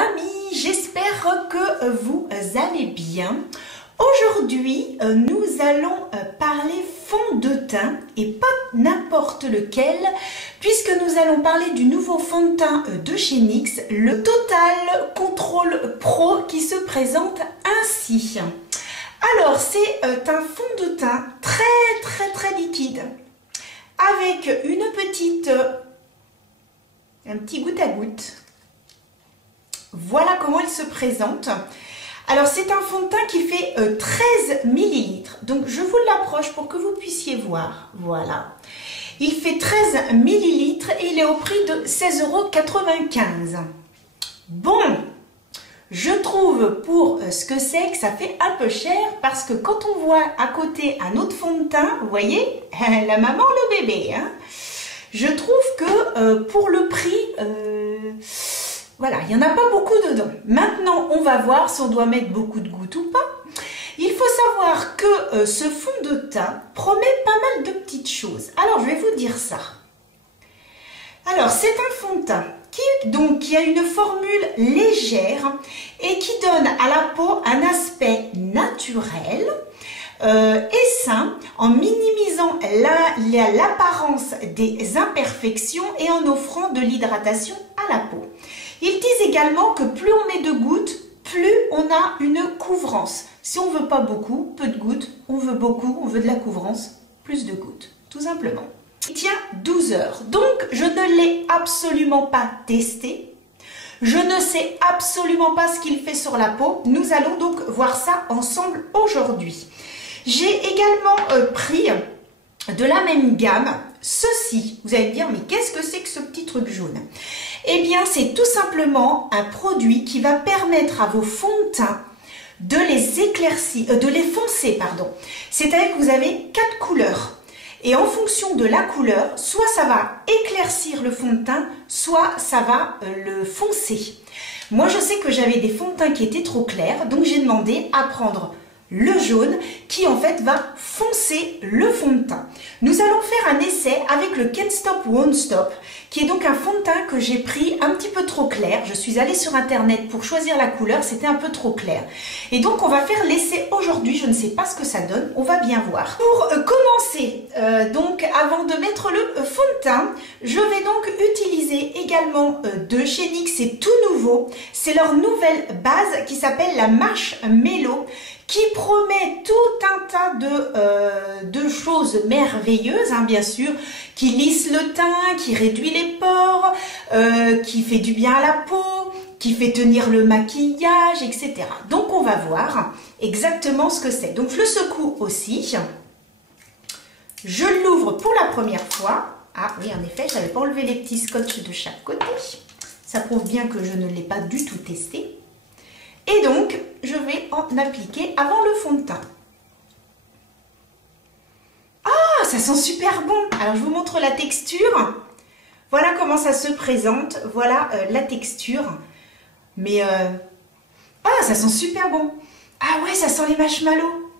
amis, j'espère que vous allez bien. Aujourd'hui, nous allons parler fond de teint et pas n'importe lequel, puisque nous allons parler du nouveau fond de teint de chez NYX, le Total Control Pro qui se présente ainsi. Alors, c'est un fond de teint très liquide, avec une petite, un petit goutte à goutte. Voilà comment il se présente. Alors c'est un fond de teint qui fait 13 ml. Donc je vous l'approche pour que vous puissiez voir. Voilà. Il fait 13 ml et il est au prix de 16,95 €. Bon, je trouve pour ce que c'est que ça fait un peu cher parce que quand on voit à côté un autre fond de teint, vous voyez, la maman, le bébé, hein, je trouve que pour le prix... voilà, il n'y en a pas beaucoup dedans. Maintenant, on va voir si on doit mettre beaucoup de gouttes ou pas. Il faut savoir que ce fond de teint promet pas mal de petites choses. Alors, je vais vous dire ça. Alors, c'est un fond de teint qui a une formule légère et qui donne à la peau un aspect naturel et sain en minimisant l'apparence des imperfections et en offrant de l'hydratation à la peau. Ils disent également que plus on met de gouttes, plus on a une couvrance. Si on ne veut pas beaucoup, peu de gouttes. On veut beaucoup, on veut de la couvrance, plus de gouttes, tout simplement. Il tient 12 heures, donc je ne l'ai absolument pas testé. Je ne sais absolument pas ce qu'il fait sur la peau. Nous allons donc voir ça ensemble aujourd'hui. J'ai également pris de la même gamme ceci. Vous allez me dire, mais qu'est-ce que c'est que ce petit truc jaune? Eh bien, c'est tout simplement un produit qui va permettre à vos fonds de teint de les éclaircir, de les foncer, pardon. C'est-à-dire que vous avez 4 couleurs. Et en fonction de la couleur, soit ça va éclaircir le fond de teint, soit ça va le foncer. Moi, je sais que j'avais des fonds de teint qui étaient trop clairs, donc j'ai demandé à prendre le jaune qui en fait va foncer le fond de teint. Nous allons faire un essai avec le Can't Stop Won't Stop qui est donc un fond de teint que j'ai pris un petit peu trop clair. Je suis allée sur internet pour choisir la couleur, c'était un peu trop clair. Et donc on va faire l'essai aujourd'hui, je ne sais pas ce que ça donne, on va bien voir. Pour commencer, donc avant de mettre le fond de teint, je vais donc utiliser également de chez NYX, c'est tout nouveau, c'est leur nouvelle base qui s'appelle la Marshmallow, qui promet tout un tas de choses merveilleuses, hein, bien sûr, qui lisse le teint, qui réduit les pores, qui fait du bien à la peau, qui fait tenir le maquillage, etc. Donc, on va voir exactement ce que c'est. Donc, je le secoue aussi. Je l'ouvre pour la première fois. Ah oui, en effet, je n'avais pas enlevé les petits scotch de chaque côté. Ça prouve bien que je ne l'ai pas du tout testé. Et donc, je vais en appliquer avant le fond de teint. Ah, ça sent super bon! Alors, je vous montre la texture. Voilà comment ça se présente. Voilà la texture. Mais, ah, ça sent super bon. Ah ouais, ça sent les marshmallows.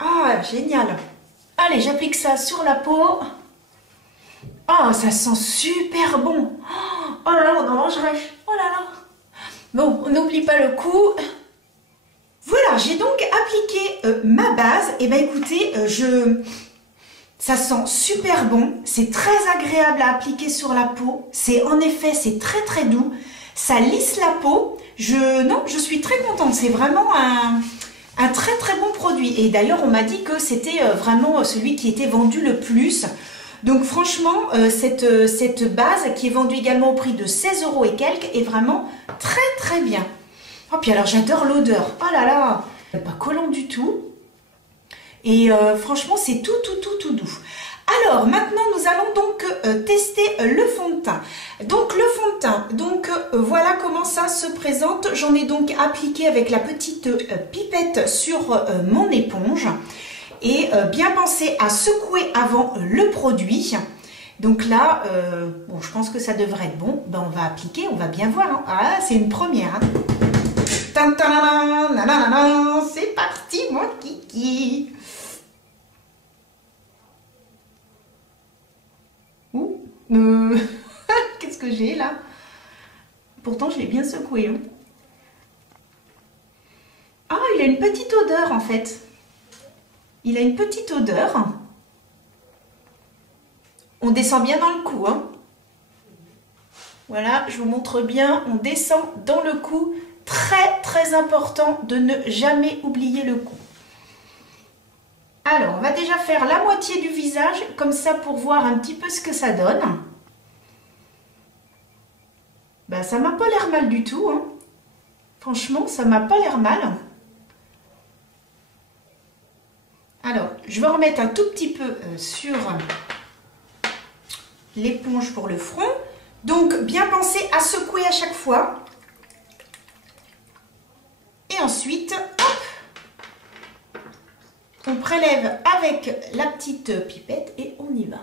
Ah, génial. Allez, j'applique ça sur la peau. Ah, ça sent super bon. Oh là là, on en mangerait. Oh là là. Bon, on n'oublie pas le coup. Voilà, j'ai donc appliqué ma base. Et bien écoutez, ça sent super bon. C'est très agréable à appliquer sur la peau. En effet, c'est très doux. Ça lisse la peau. Je suis très contente. C'est vraiment un très bon produit. Et d'ailleurs, on m'a dit que c'était vraiment celui qui était vendu le plus. Donc franchement, cette base qui est vendue également au prix de 16 € et quelques est vraiment très bien. Oh, puis alors j'adore l'odeur. Oh là là, pas collant du tout. Et franchement, c'est tout doux. Alors maintenant, nous allons donc tester le fond de teint. Donc le fond de teint, voilà comment ça se présente. J'en ai donc appliqué avec la petite pipette sur mon éponge. Et bien penser à secouer avant le produit. Donc là, bon, je pense que ça devrait être bon. Ben, on va appliquer, on va bien voir. Hein. Ah, c'est une première. Hein. C'est parti, mon kiki. Ouh, qu'est-ce que j'ai là? Pourtant, je l'ai bien secoué. Hein. il a une petite odeur en fait. Il a une petite odeur. On descend bien dans le cou, hein. Voilà, je vous montre bien, on descend dans le cou. Très très important de ne jamais oublier le cou. Alors, on va déjà faire la moitié du visage, comme ça pour voir un petit peu ce que ça donne. Ben, ça m'a pas l'air mal du tout, hein. Franchement, ça m'a pas l'air mal. Alors, je vais remettre un tout petit peu sur l'éponge pour le front. Donc, bien penser à secouer à chaque fois. Et ensuite, hop, on prélève avec la petite pipette et on y va.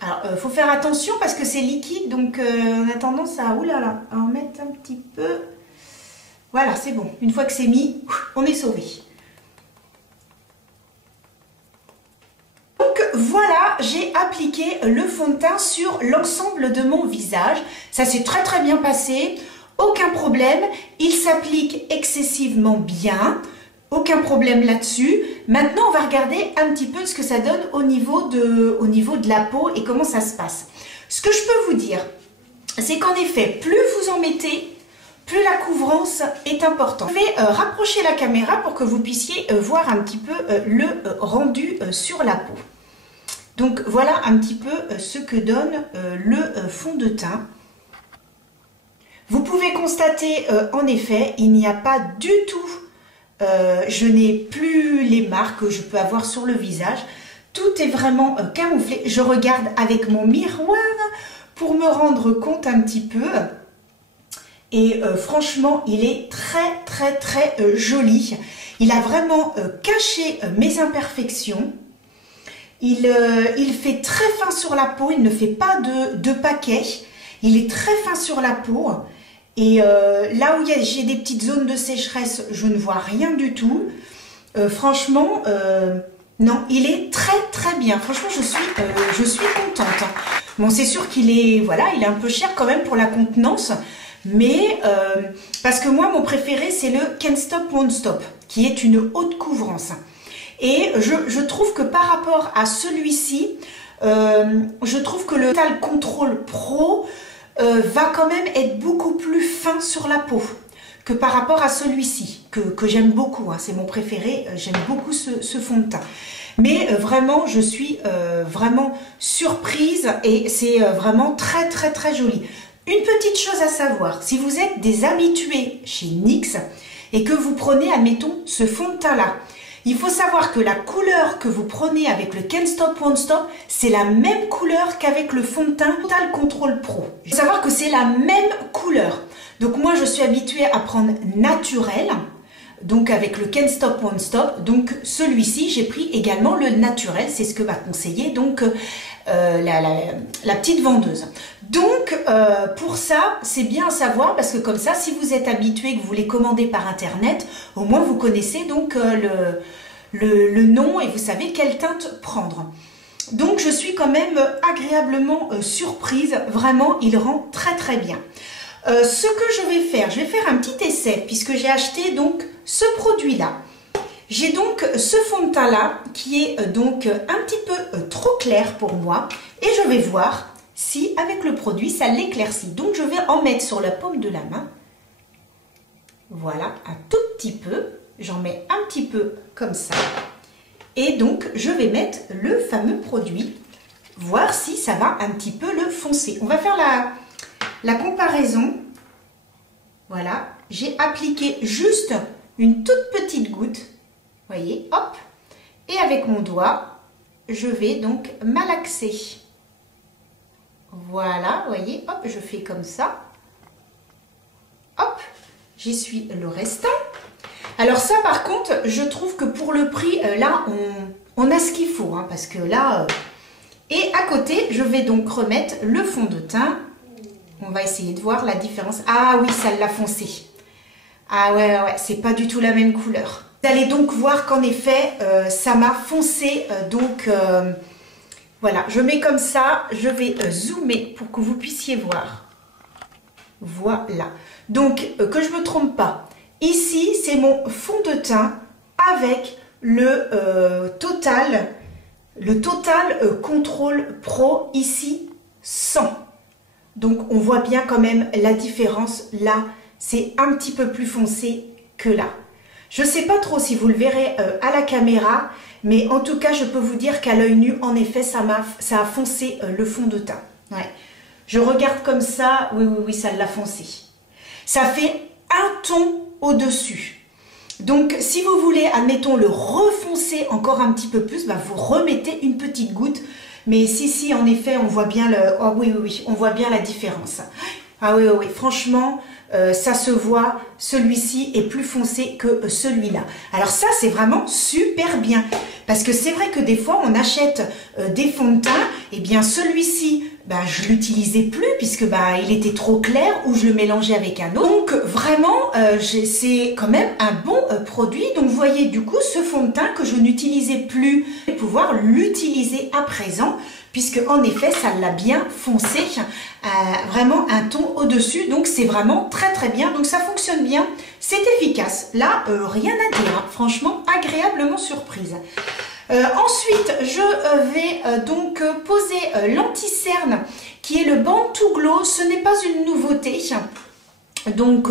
Alors, il faut faire attention parce que c'est liquide, donc on a tendance à, oulala, à en mettre un petit peu. Voilà, c'est bon. Une fois que c'est mis, on est sauvé. Donc voilà, j'ai appliqué le fond de teint sur l'ensemble de mon visage. Ça s'est très très bien passé, aucun problème. Il s'applique excessivement bien, aucun problème là-dessus. Maintenant, on va regarder un petit peu ce que ça donne au niveau de la peau et comment ça se passe. Ce que je peux vous dire, c'est qu'en effet, plus vous en mettez, plus la couvrance est importante. Je vais rapprocher la caméra pour que vous puissiez voir un petit peu le rendu sur la peau. Donc voilà un petit peu ce que donne le fond de teint. Vous pouvez constater en effet, il n'y a pas du tout, je n'ai plus les marques que je peux avoir sur le visage. Tout est vraiment camouflé. Je regarde avec mon miroir pour me rendre compte un petit peu. Et franchement, il est très très très joli. Il a vraiment caché mes imperfections. Il fait très fin sur la peau, il ne fait pas de paquet. Il est très fin sur la peau. Et là où j'ai des petites zones de sécheresse, je ne vois rien du tout. Franchement, non, il est très très bien. Franchement, je suis contente. Bon, c'est sûr qu'il est, voilà, il est un peu cher quand même pour la contenance. Mais parce que moi mon préféré c'est le Can't Stop Won't Stop qui est une haute couvrance et je trouve que par rapport à celui-ci je trouve que le Total Control Pro va quand même être beaucoup plus fin sur la peau que par rapport à celui-ci que j'aime beaucoup, hein, c'est mon préféré, j'aime beaucoup ce fond de teint. Mais vraiment je suis vraiment surprise et c'est vraiment très très très joli. Une petite chose à savoir, si vous êtes des habitués chez NYX et que vous prenez, admettons, ce fond de teint-là, il faut savoir que la couleur que vous prenez avec le Can't Stop Won't Stop, c'est la même couleur qu'avec le fond de teint Total Control Pro. Il faut savoir que c'est la même couleur. Donc moi, je suis habituée à prendre naturel, donc avec le Can't Stop Won't Stop. Donc celui-ci, j'ai pris également le naturel, c'est ce que m'a conseillé donc la petite vendeuse. Donc pour ça c'est bien à savoir parce que comme ça si vous êtes habitué que vous les commandez par internet, au moins vous connaissez donc le nom et vous savez quelle teinte prendre. Donc je suis quand même agréablement surprise, vraiment il rend très très bien. Ce que je vais faire un petit essai puisque j'ai acheté donc ce produit là. J'ai donc ce fond de teint là qui est donc un petit peu trop clair pour moi et je vais voir si avec le produit ça l'éclaircit. Donc je vais en mettre sur la paume de la main. Voilà, un tout petit peu. J'en mets un petit peu comme ça. Et donc je vais mettre le fameux produit, voir si ça va un petit peu le foncer. On va faire la comparaison. Voilà, j'ai appliqué juste une toute petite goutte. Voyez, hop, et avec mon doigt, je vais donc malaxer. Voilà, voyez, hop, je fais comme ça. Hop, j'essuie le restant. Alors ça, par contre, je trouve que pour le prix, là, on a ce qu'il faut, hein, parce que là... Et à côté, je vais donc remettre le fond de teint. On va essayer de voir la différence. Ah oui, ça l'a foncé. Ah ouais, c'est pas du tout la même couleur. Vous allez donc voir qu'en effet, ça m'a foncé. Donc, voilà, je mets comme ça. Je vais zoomer pour que vous puissiez voir. Voilà. Donc, que je ne me trompe pas. Ici, c'est mon fond de teint avec le Total Control Pro, ici 100. Donc on voit bien quand même la différence. Là, c'est un petit peu plus foncé que là. Je ne sais pas trop si vous le verrez à la caméra, mais en tout cas, je peux vous dire qu'à l'œil nu, en effet, ça a foncé le fond de teint. Ouais. Je regarde comme ça, oui, ça l'a foncé. Ça fait un ton au-dessus. Donc, si vous voulez, admettons, le refoncer encore un petit peu plus, bah, vous remettez une petite goutte. Mais si, en effet, on voit bien oh, oui, on voit bien la différence. Ah oui, franchement, ça se voit, celui-ci est plus foncé que celui-là. Alors ça, c'est vraiment super bien. Parce que c'est vrai que des fois, on achète des fonds de teint, et bien celui-ci, bah, je l'utilisais plus puisque bah, il était trop clair ou je le mélangeais avec un autre. Donc vraiment, c'est quand même un bon produit. Donc vous voyez du coup ce fond de teint que je n'utilisais plus, je vais pouvoir l'utiliser à présent puisque en effet ça l'a bien foncé, vraiment un ton au-dessus. Donc c'est vraiment très bien. Donc ça fonctionne bien, c'est efficace. Là, rien à dire, hein. Franchement agréablement surprise. Ensuite, je vais donc poser l'anti-cerne qui est le Bond to Glow. Ce n'est pas une nouveauté. Donc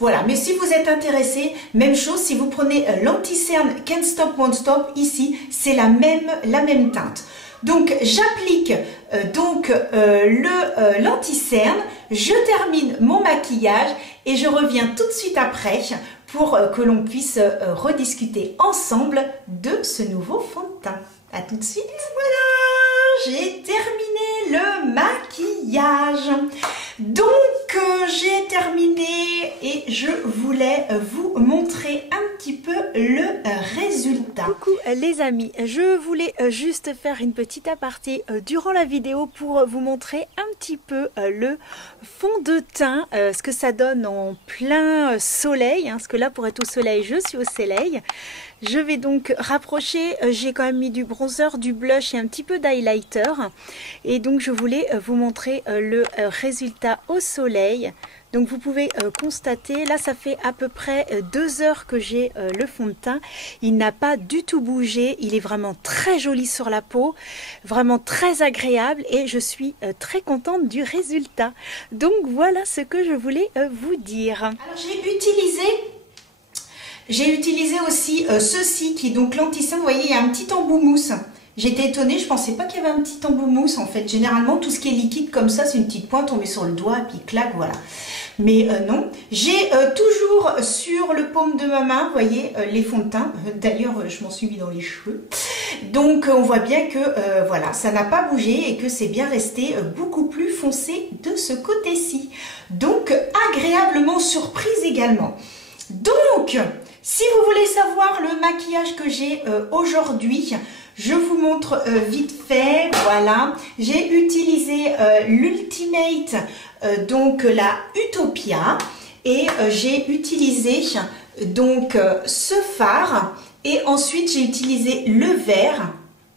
voilà, mais si vous êtes intéressé, même chose, si vous prenez l'anti-cerne Can't Stop Won't Stop, ici, c'est la même teinte. Donc j'applique l'anti-cerne, je termine mon maquillage et je reviens tout de suite après pour que l'on puisse rediscuter ensemble de ce nouveau fond de teint. A tout de suite. Voilà, j'ai terminé le maquillage. Donc j'ai terminé et je voulais vous montrer un petit peu le résultat. Coucou les amis, je voulais juste faire une petite aparté durant la vidéo pour vous montrer un petit peu le fond de teint, ce que ça donne en plein soleil, hein, parce que là pour être au soleil, je suis au soleil. Je vais donc rapprocher, j'ai quand même mis du bronzer, du blush et un petit peu d'highlighter. Et donc je voulais vous montrer le résultat au soleil. Donc vous pouvez constater, là ça fait à peu près 2 heures que j'ai le fond de teint. Il n'a pas du tout bougé, il est vraiment très joli sur la peau, vraiment très agréable et je suis très contente du résultat. Donc voilà ce que je voulais vous dire. Alors j'ai utilisé aussi ceci qui est donc l'anti-cerne. Vous voyez, il y a un petit embout mousse. J'étais étonnée, je pensais pas qu'il y avait un petit embout mousse en fait. Généralement, tout ce qui est liquide comme ça, c'est une petite pointe, on met sur le doigt et puis clac, voilà. Mais non, j'ai toujours sur le paume de ma main, vous voyez, les fonds de teint. D'ailleurs, je m'en suis mis dans les cheveux. Donc, on voit bien que voilà, ça n'a pas bougé et que c'est bien resté beaucoup plus foncé de ce côté-ci. Donc, agréablement surprise également. Donc, si vous voulez savoir le maquillage que j'ai aujourd'hui, je vous montre vite fait. Voilà, j'ai utilisé l'Ultimate, donc la Utopia, et j'ai utilisé donc ce fard, et ensuite j'ai utilisé le vert.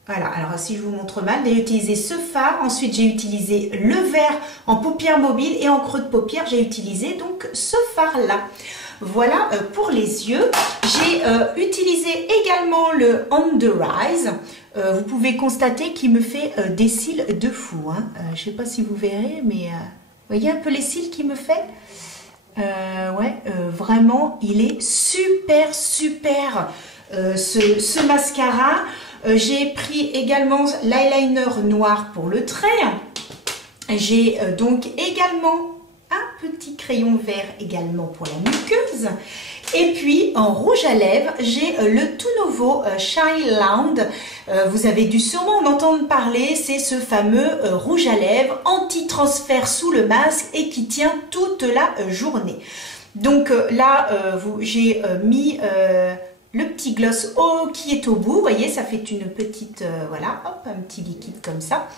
Voilà, alors si je vous montre mal, j'ai utilisé ce fard, ensuite j'ai utilisé le vert en paupières mobiles et en creux de paupière, j'ai utilisé donc ce fard là. Voilà pour les yeux. J'ai utilisé également le Under Eyes. Vous pouvez constater qu'il me fait des cils de fou. Hein. Je ne sais pas si vous verrez, mais vous voyez un peu les cils qu'il me fait. Vraiment, il est super ce mascara. J'ai pris également l'eyeliner noir pour le trait. J'ai donc également un petit crayon vert également pour la muqueuse. Et puis en rouge à lèvres, j'ai le tout nouveau Shyland. Vous avez dû sûrement en entendre parler, c'est ce fameux rouge à lèvres anti-transfert sous le masque et qui tient toute la journée. Donc là, j'ai mis le petit gloss qui est au bout. Vous voyez, ça fait une petite, voilà, hop, un petit liquide comme ça.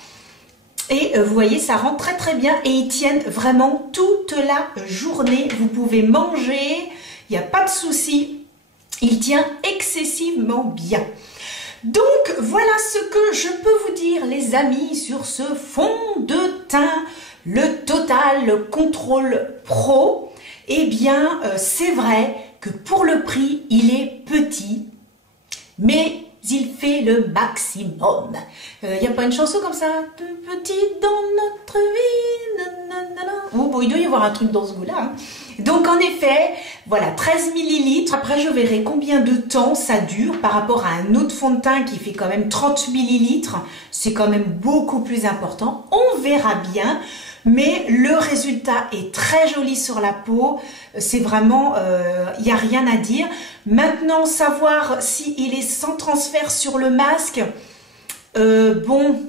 Et vous voyez, ça rend très bien et ils tiennent vraiment toute la journée. Vous pouvez manger, il n'y a pas de souci. Il tient excessivement bien. Donc, voilà ce que je peux vous dire, les amis, sur ce fond de teint le Total Control Pro. Eh bien, c'est vrai que pour le prix, il est petit, mais il fait le maximum. Il n'y a pas une chanson comme ça? Petit dans notre vie. Nanana. Oh, bon, il doit y avoir un truc dans ce goût-là. Hein. Donc, en effet, voilà, 13 millilitres. Après, je verrai combien de temps ça dure par rapport à un autre fond de teint qui fait quand même 30 millilitres. C'est quand même beaucoup plus important. On verra bien. Mais le résultat est très joli sur la peau, c'est vraiment, il n'y a rien à dire. Maintenant, savoir s'il est sans transfert sur le masque, bon,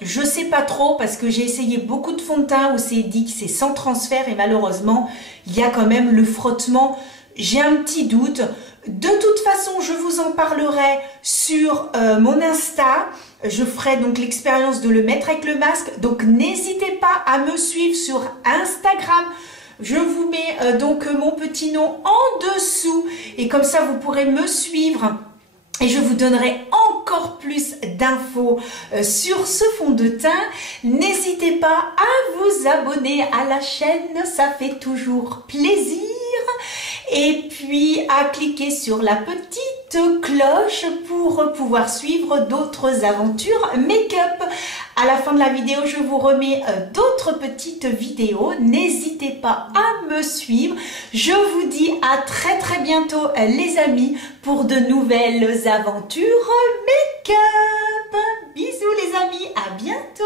je ne sais pas trop parce que j'ai essayé beaucoup de fonds de teint où c'est dit que c'est sans transfert et malheureusement, il y a quand même le frottement. J'ai un petit doute. De toute façon, je vous en parlerai sur mon Insta. Je ferai donc l'expérience de le mettre avec le masque. Donc, n'hésitez pas à me suivre sur Instagram. Je vous mets donc mon petit nom en dessous. Et comme ça, vous pourrez me suivre. Et je vous donnerai encore plus d'infos sur ce fond de teint. N'hésitez pas à vous abonner à la chaîne. Ça fait toujours plaisir. Et puis à cliquer sur la petite cloche pour pouvoir suivre d'autres aventures make-up. À la fin de la vidéo, je vous remets d'autres petites vidéos. N'hésitez pas à me suivre. Je vous dis à très bientôt les amis pour de nouvelles aventures make-up. Bisous les amis, à bientôt.